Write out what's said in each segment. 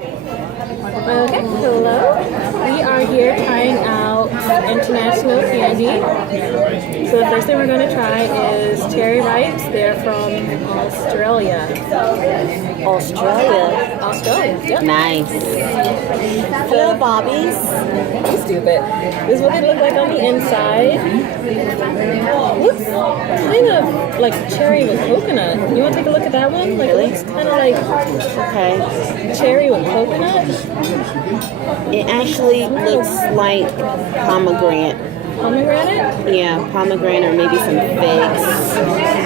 Okay, hello. We are here trying out international candy. So the first thing we're going to try is cherry bites. They're from Australia. Australia, yep. Nice. Hello, Bobbies. Stupid. This is what they look like on the inside. Looks kind of like cherry with coconut. You want to take a look at that one? Like, it looks kind of like cherry with coconut. It actually looks like pomegranate. Pomegranate? Yeah, pomegranate or maybe some figs.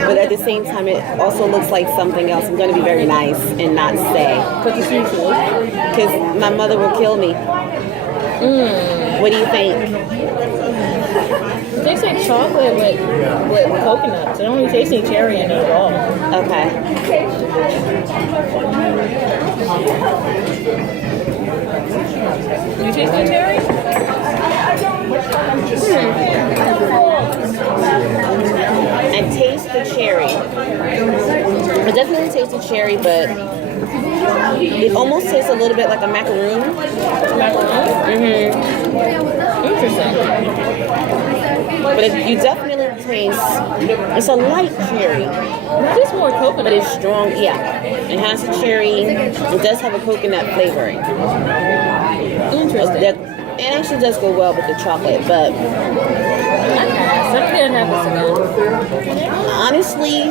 But at the same time, it also looks like something else. I'm going to be very nice and not say. But the seafood? Because my mother will kill me. What do you think? It tastes like chocolate with coconuts. I don't really taste any cherry in it at all. Okay. Do you taste the cherry? I taste the cherry. I definitely taste the cherry, but it almost tastes a little bit like a macaroon. Interesting. But you definitely taste, it's a light cherry. It is more coconut. But it's strong, yeah. It has a cherry. It does have a coconut flavoring. Interesting. It actually does go well with the chocolate, but honestly,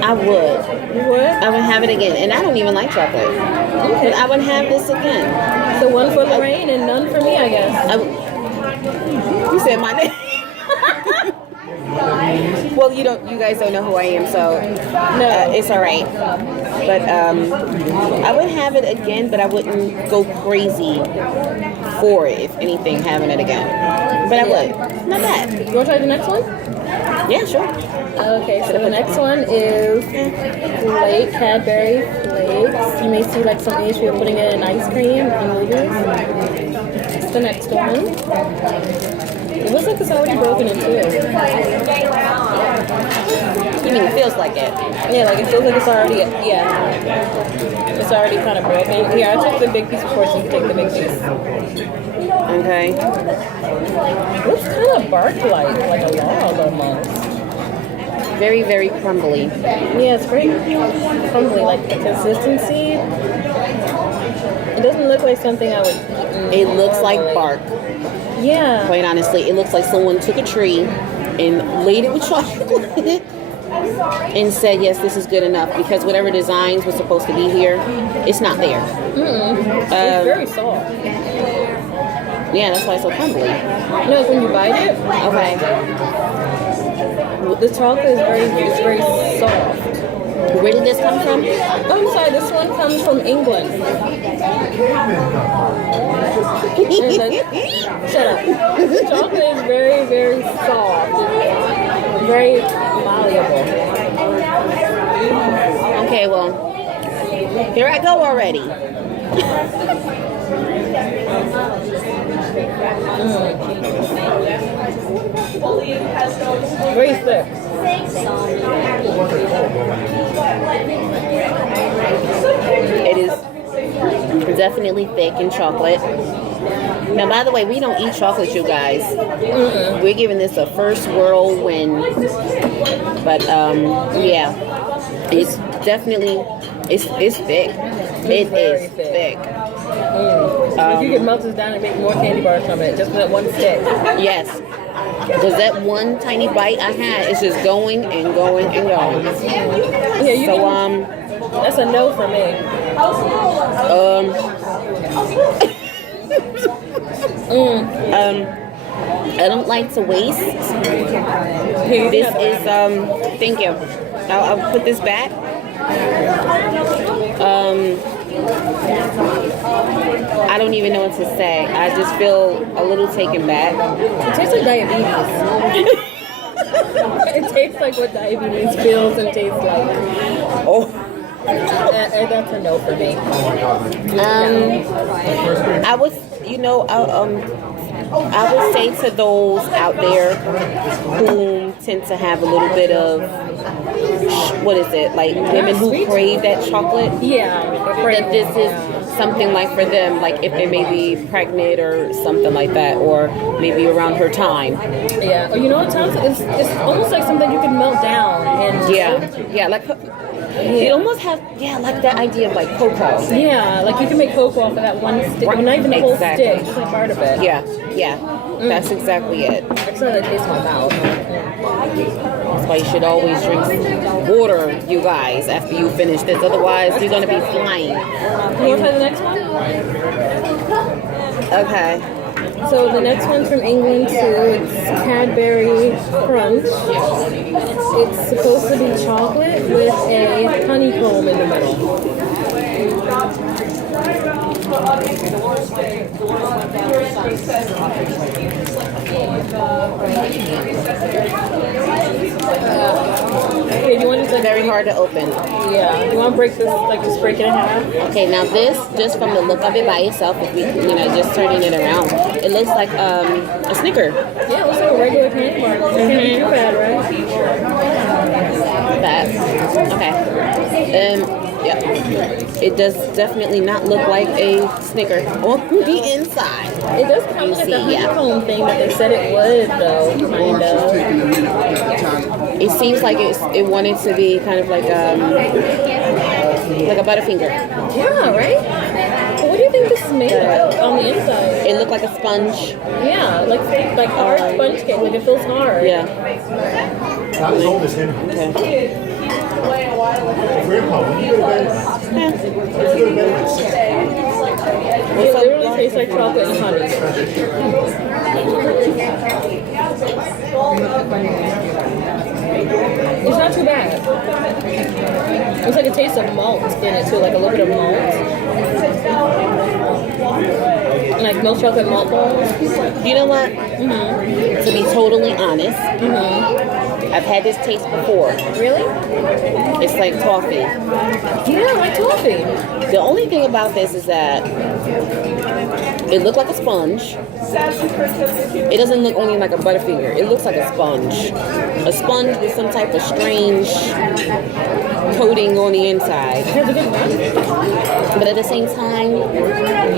I would. You would? I would have it again. And I don't even like chocolate. Okay. But I would have this again. So one for Lorraine and none for me, I guess. You said my name. Well, you guys don't know who I am, so no, it's all right. But I would have it again, but I wouldn't go crazy for it. If anything, having it again. But I would. Not bad. You want to try the next one? Yeah, sure. Okay, so the next one is Flake, Cadbury Flakes. You may see like some Asian people putting it in ice cream in movies. That's the next one. It looks like it's already broken in two. You mean it feels like it? Yeah, like it feels like it's already, it's already kind of broken. Here, I took the big piece before, so you can take the big piece. Okay. It looks kind of bark-like a log almost. Very, very crumbly. Yeah, it's very crumbly, like the consistency. It doesn't look like something I would eat. It looks like bark. Yeah. Quite honestly, it looks like someone took a tree and laid it with chocolate and said, yes, this is good enough, because whatever designs was supposed to be here, it's not there. It's very soft. Yeah, that's why it's so crumbly. You know, when you bite it, Okay. the chocolate is very soft. Where did this come from? Oh, I'm sorry, this one comes from England. Shut up. The chocolate is very, very soft. Very malleable. Okay, well, here I go already. Very thick. It is definitely thick in chocolate. Now, by the way, we don't eat chocolate, you guys. We're giving this a first whirlwind. But, yeah. It's definitely, it's thick. It is thick. You can melt this down and make more candy bars from it, just with that one stick. Yes. Because that one tiny bite I had is just going and going and going. Yeah, you can, that's a no for me. I don't like to waste. This is, thank you. I'll put this back. I don't even know what to say. I just feel a little taken back. It tastes like diabetes. It tastes like what diabetes feels and tastes like. Oh. And that's a no for me. I would, I would say to those out there who tend to have a little bit of what is it, like women who sweet. crave that chocolate. Yeah. That this is something like for them, like if they may be pregnant or something like that, or maybe around her time. Yeah. Or you know what, Tams? It's almost like something you can melt down and Yeah, like it almost has like that idea of like cocoa. Yeah, like you can make cocoa off of that one stick. Well, not even the whole stick, just like part of it. Yeah, that's exactly it. Actually, that tastes in my mouth. That's why you should always drink water, you guys, after you finish this. Otherwise, you're gonna be flying. You want to try the next one? Okay. So the next one's from England too. It's Cadbury Crunch. It's supposed to be chocolate with a honeycomb in the middle. Okay, do you want to just Very hard to open. Yeah. Do you want to break this, like just break it in half? Okay, now this, just from the look of it by itself, if we, just turning it around, it looks like a Snicker. Yeah, it looks like a regular candy bar. It can't be too bad, right? That. Okay. Yeah. It does definitely not look like a Snicker on the inside. It does kind of like the honeycomb thing that they said it would, though, kind of. It seems like it wanted to be kind of like a Butterfinger. Yeah, right? So what do you think this is made of on the inside? It looked like a sponge. Yeah, like hard sponge cake, like it feels hard. Yeah. Not as old as him. Okay. Grandpa, when you go to bed, It literally tastes like chocolate and honey. It's not too bad. It's like a taste of malt in it too, like a little bit of malt. Like milk chocolate malt balls. You know what? To be totally honest, I've had this taste before. Really? It's like toffee. Yeah, like toffee. The only thing about this is that it looked like a sponge. It doesn't look only like a Butterfinger. It looks like a sponge. A sponge with some type of strange coating on the inside. Here's a good one. But at the same time,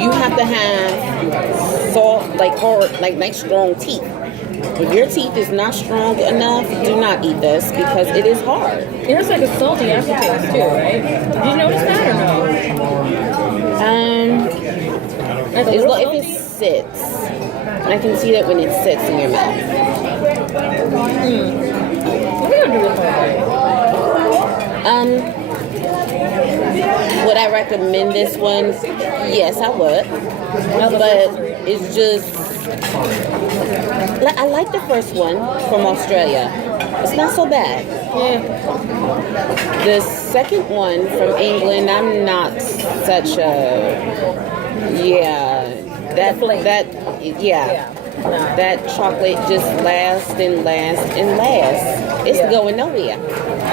you have to have soft, like hard, like nice strong teeth. If your teeth is not strong enough, do not eat this because it is hard. It has like a salty aftertaste too, right? Did you notice that or no? Like a As little well, if salty? it sits, I can see that when it sits in your mouth. We're gonna do this whole thing. Would I recommend this one? Yes, I would. But it's just, I like the first one from Australia. It's not so bad. Yeah. The second one from England, I'm not such a, that chocolate just lasts and lasts and lasts. It's going nowhere.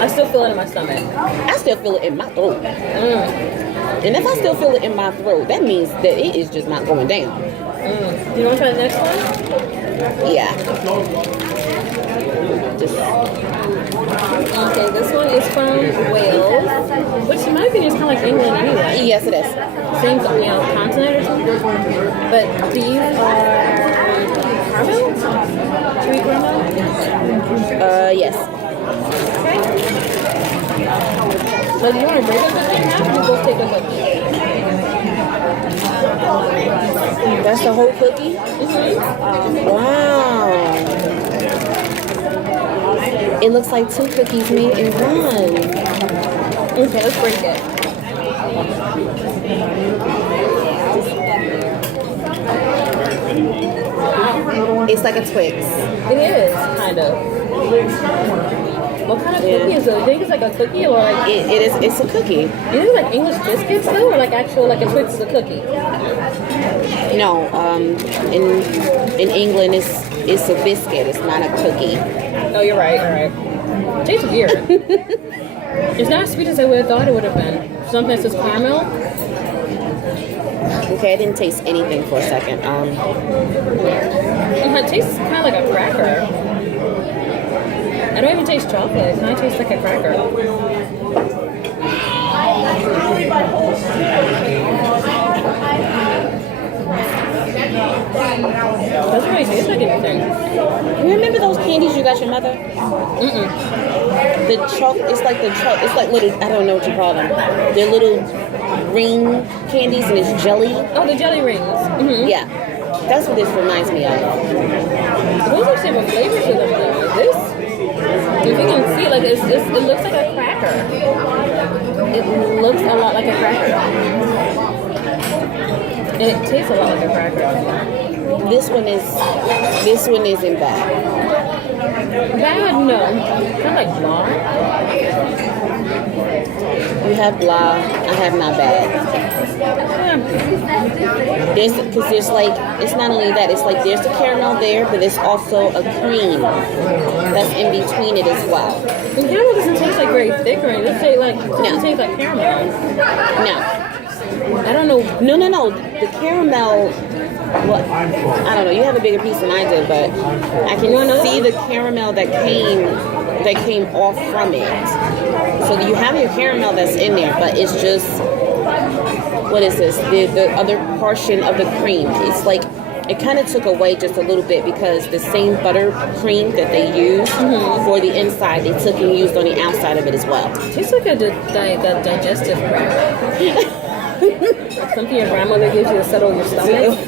I still feel it in my stomach. I still feel it in my throat. And if I still feel it in my throat, that means that it is just not going down. Do you want to try the next one? Yeah. Okay, this one is from Wales, which in my opinion is kind of like England anyway. Yes, it is. Same, continent or something. But these are caramel? Chewy caramel? Yes. So do you want to break a cookie in half or do you both take a cookie? That's the whole cookie? Wow. It looks like 2 cookies made in one. Okay, let's break it. It's like a Twix. It is, kind of. What kind of cookie is it? Do you think it's like a cookie or like... It's a cookie. Is it like English biscuits though, or like actual like a Twix is a cookie? No, in England it's a biscuit. It's not a cookie. Oh, you're right. All right. It tastes weird. It's not as sweet as I would have thought it would have been. Something that says caramel. Okay, I didn't taste anything for a second. It tastes kind of like a cracker. I don't even taste chocolate. It kind of tastes like a cracker. Doesn't really taste like anything. You remember those candies you got your mother? The chocolate, it's like little, I don't know what you call them. They're little ring candies and it's jelly. Oh, the jelly rings. Yeah, that's what this reminds me of. Those actually have a flavor to them though. This, if you can see, like it looks like a cracker. It looks a lot like a cracker. And it tastes a lot like a cracker. This one isn't bad. Bad, no. Kind of like blah. You have blah, I have not bad. Because there's like, it's not only that, it's like there's the caramel there, but there's also a cream that's in between it as well. The caramel doesn't taste like very thick or anything. It doesn't taste like caramel. No. I don't know. No. The caramel, well, I don't know. You have a bigger piece than I did, but I can see the caramel that came off from it. So you have your caramel that's in there, but it's just, what is this? The other portion of the cream. It's like, it kind of took away just a little bit because the same butter cream that they used for the inside, they took and used on the outside of it as well. It tastes like a digestive cracker. Something your grandmother gives you to settle your stomach.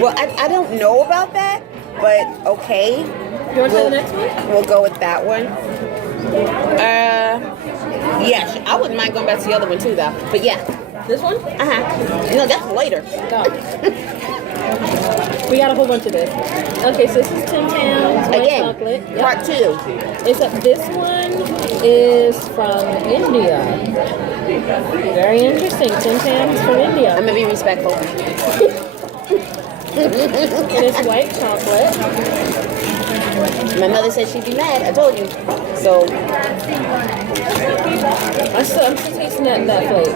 Well, I don't know about that, but okay. You want to try the next one? We'll go with that one. Yeah, I wouldn't mind going back to the other one too, though. But yeah. This one? No, that's later. No. We got a whole bunch of this. Okay, so this is Tim Tams white Again, chocolate. Yep. part 2. Except this one is from India. Very interesting. Tim Tams from India. I'm gonna be respectful. And it's white chocolate. My mother said she'd be mad. I told you. So I'm still tasting that flake.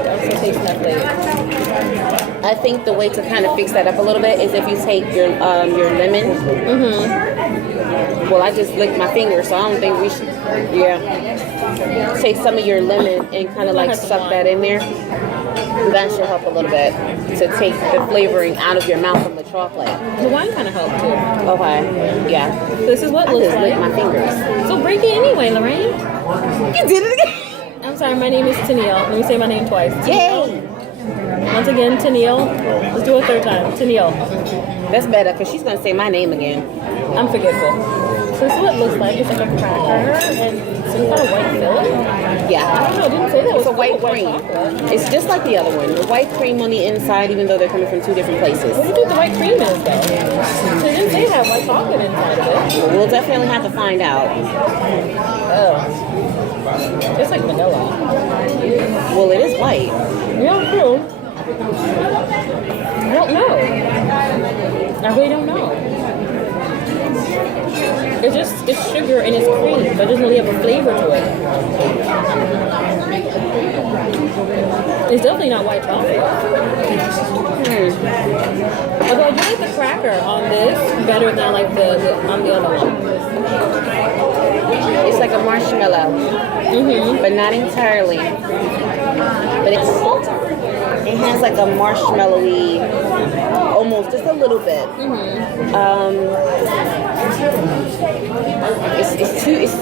I think the way to kind of fix that up a little bit is if you take your lemon. Well, I just licked my finger, so I don't think we should. Yeah. Take some of your lemon and kind of like suck that in there. That should help a little bit to take the flavoring out of your mouth from the chocolate. The wine kind of helped too. Okay. Yeah. This is what I looks just like. licked my fingers. So break it anyway, Lorraine. You did it again. I'm sorry, my name is Tennille. Let me say my name twice. Yay! Once again, Tennille. Let's do it a third time. Tennille. That's better because she's gonna say my name again. I'm forgetful. So this is what it looks like. It's like a cracker and some kind of white filling. Yeah. I don't know. It didn't say that. It's a white cream. chocolate. It's just like the other one. The white cream on the inside, even though they're coming from 2 different places. What do you think the white cream is, though? So it didn't say it had white chocolate inside of it. We'll definitely have to find out. Oh. It's like vanilla. Well, it is white. Yeah, true. I don't know. I really don't know. It's sugar and it's cream, but it doesn't really have a flavor to it. It's definitely not white chocolate. Although I do like the cracker on this better than like on the other one. It's like a marshmallow, but not entirely. But it has like a marshmallowy, almost just a little bit.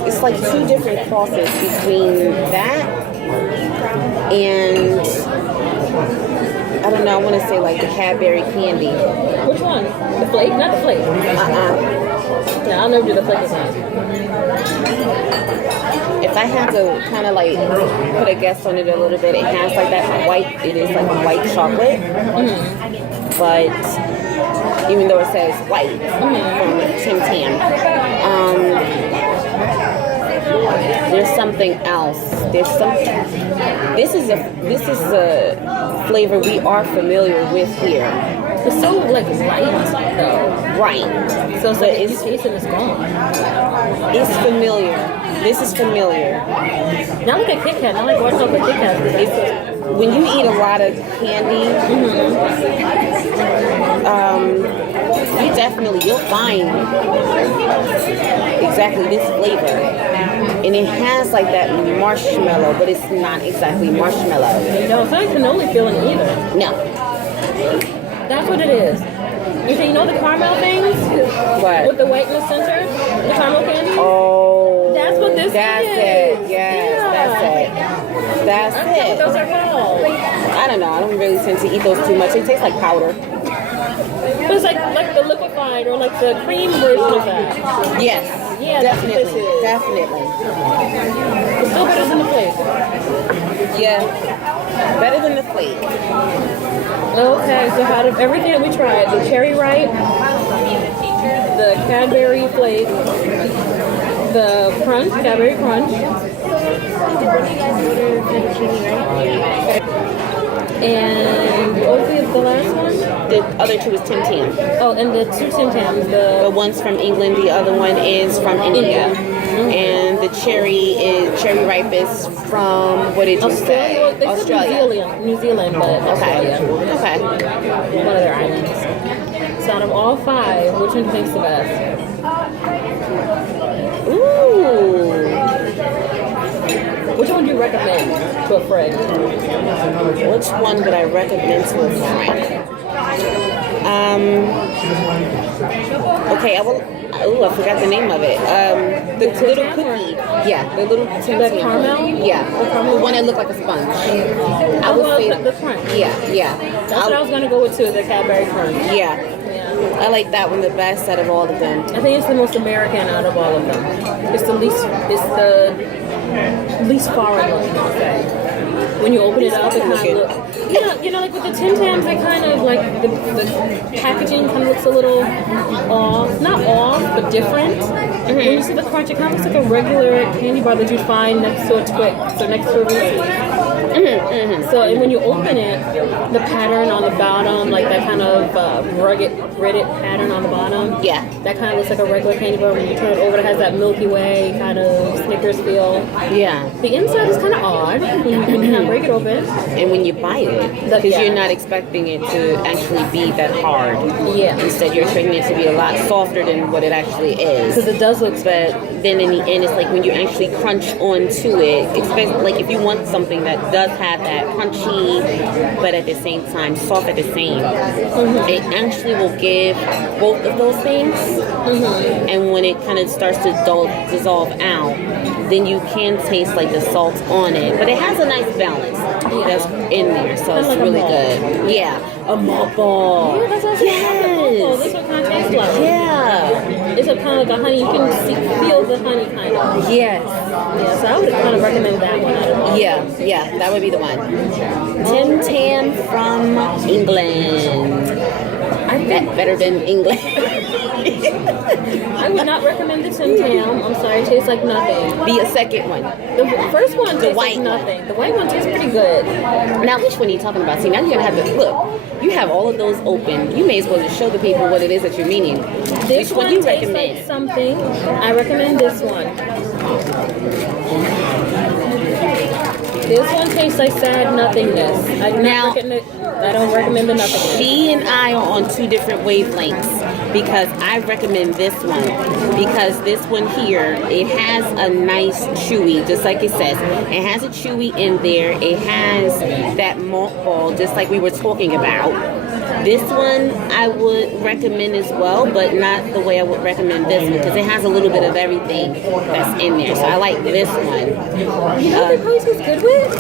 It's like 2 different crosses between that and I don't know. I want to say like the Cadbury candy. Which one? The flake? Not the flake. Yeah, I'll never do the flake again. If I had to kind of like put a guess on it a little bit, it has like that white. It is like white chocolate, but even though it says white from Tim Tam, there's something else. There's something. This is a flavor we are familiar with here. It's so like light though. Right. So it's like you taste it, it's gone. It's familiar. This is familiar. Not like a Kit Kat. Not like white chocolate Kit Kat. when you eat a lot of candy, you'll find exactly this flavor. And it has like that marshmallow, but it's not exactly marshmallow. No, it's not cannoli feeling either. No. That's what it is. You know the caramel things? What? With the white in the center? The caramel candy? Oh. That's what this That's is. it. Yes, Yeah. That's That's it. what those are called. I don't know. I don't really tend to eat those too much. They taste like powder. But it's like the liquefied or like the cream version of that. Yes. Yeah, that's what this definitely. is. Definitely. It's still better than the Flake. Yeah. Better than the Flake. Okay, so out of everything that we tried, the cherry ripe, the Cadbury Flake, the crunch, Cadbury crunch, and what was the last one? The other two is Tim Tam. Oh, and the two Tim Tams, The one's from England. The other one is from India. And the cherry ripe is from, what did you say? Australia. New Zealand, but Australia. Okay. One of their islands. So out of all 5, which one do you think's the best? Ooh. Which one do you recommend to a friend? Which one would I recommend to a friend? Okay, I forgot the name of it. The little cookie. Yeah, the little Tim The Tam. caramel? Yeah, The caramel? the one that looked like a sponge. I would well, say the crunch. Yeah. That's what I was going to go with too, the Cadbury crunch. Yeah, Yeah. I like that one the best out of all of them. I think it's the most American out of all of them. It's the least foreign looking, I'll say. When you open it up, it kind of looks... You know, like with the Tim Tams, they kind of like the packaging kind of looks a little off, not off, but different. When you see the crunch, it kind of looks like a regular candy bar that you'd find next to a Twix or next to a Reese's. So, and when you open it, the pattern on the bottom, like that kind of gridded pattern on the bottom, Yeah. that kind of looks like a regular candy bar. When you turn it over, it has that Milky Way kind of Snickers feel. Yeah. The inside is kind of odd when you kind of break it open. And when you bite it, because Yeah. you're not expecting it to actually be that hard. Yeah. Instead, you're expecting it to be a lot softer than what it actually is. Because it does look But then in the end, it's like when you actually crunch onto it, especially like if you want something that does have that crunchy, but at the same time soft at the same, it actually will give both of those things. And when it kind of starts to dissolve out, then you can taste like the salt on it. But it has a nice balance that's in there, so it's like a really malt. good. Yeah, a malt ball. Yeah, that's also Yes. This one kind of tastes like. Yeah. It's a kind of like a honey. You can feel the honey kind of. Yes. Yeah, so I would kind of recommend that one out of all. Yeah, that would be the one. Tim Tam from England. I think Better than England. I would not recommend the Tim Tam. I'm sorry, it tastes like nothing. The second one. The first one tastes white like one. nothing. The white one tastes pretty good. Now, which one are you talking about? See, now you're going to have to look. You have all of those open. You may as well just show the people what it is that you're meaning. This Which one you tastes recommend? like something. I recommend this one. This one tastes like sad nothingness. I don't recommend the nothingness. She and I are on 2 different wavelengths because I recommend this one because this one here, it has a nice chewy, just like it says. It has a chewy in there. It has that malt ball, just like we were talking about. This one I would recommend as well, but not the way I would recommend this one because it has a little bit of everything that's in there. So I like this one. You know what the place is good with?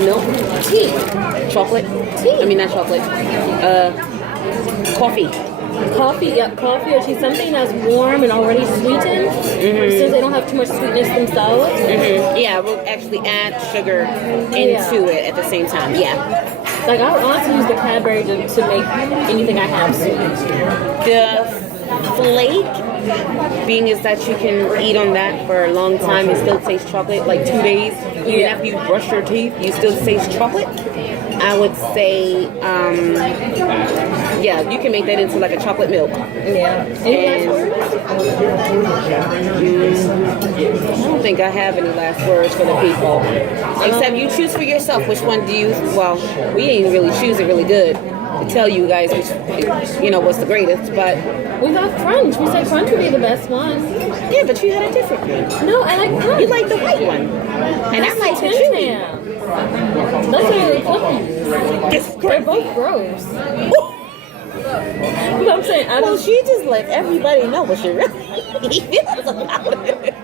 Milk, Tea. chocolate. I mean, not chocolate. Coffee. Coffee, yep, coffee or tea, something that's warm and already sweetened, since they don't have too much sweetness themselves. Yeah, we'll actually add sugar into it at the same time. Yeah. Like, I would honestly use the Cadbury to make anything I have sweet. The Flake, being is that you can eat on that for a long time and still taste chocolate, like 2 days. Even after you brush your teeth, you still taste chocolate. I I would say, yeah, you can make that into like a chocolate milk. Yeah. Any last words? I don't think I have any last words for the people. Except you choose for yourself. Which one do you, well, we didn't really choose it really good to tell you guys which, what's the greatest, but. We got crunch. We said crunch would be the best one. Yeah, but you had a different one. No, I like crunch. You like the white one. And I like the chewy. That's really cookies. They're both gross. But I'm saying, well, she just let everybody know what she really feels about it.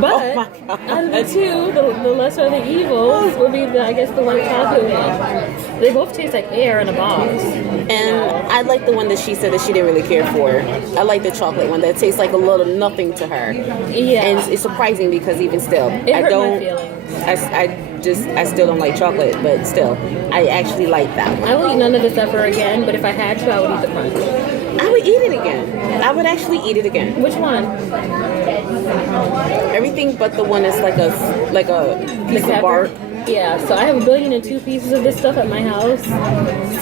But out of the two, the lesser of the evils would be, I guess, the white chocolate one. They both taste like air in a box. And I like the one that she said that she didn't really care for. I like the chocolate one that tastes like a little nothing to her. Yeah. And it's surprising because even still, It hurt my feelings. I still don't like chocolate, but still, I actually like that one. I will eat none of this ever again, but if I had to, I would eat the crunch. I would eat it again. I would actually eat it again. Which one? Everything but the one that's like a piece of bark. Yeah, so I have 1,000,002 pieces of this stuff at my house.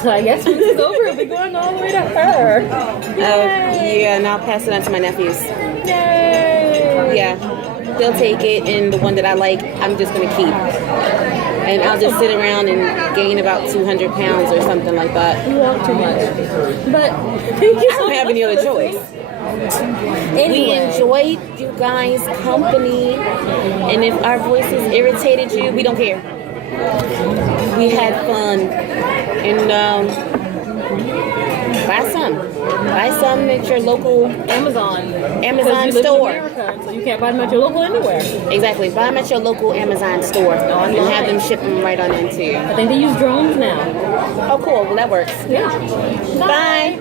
So I guess when this is over, it'll be going all the way to her. Yeah, and I'll pass it on to my nephews. Yay! Yeah, they'll take it, and the one that I like, I'm just gonna keep. And I'll just sit around and gain about 200 pounds or something like that. You walk too much. But thank you I don't have any other choice. Anyway. We enjoyed you guys' company, and if our voices irritated you, we don't care. We had fun, and buy some at your local Amazon store. In America, so you can't buy them at your local anywhere. Exactly, buy them at your local Amazon store and have them ship them right on into you. I think they use drones now. Oh, cool. Well, that works. Yeah. Bye.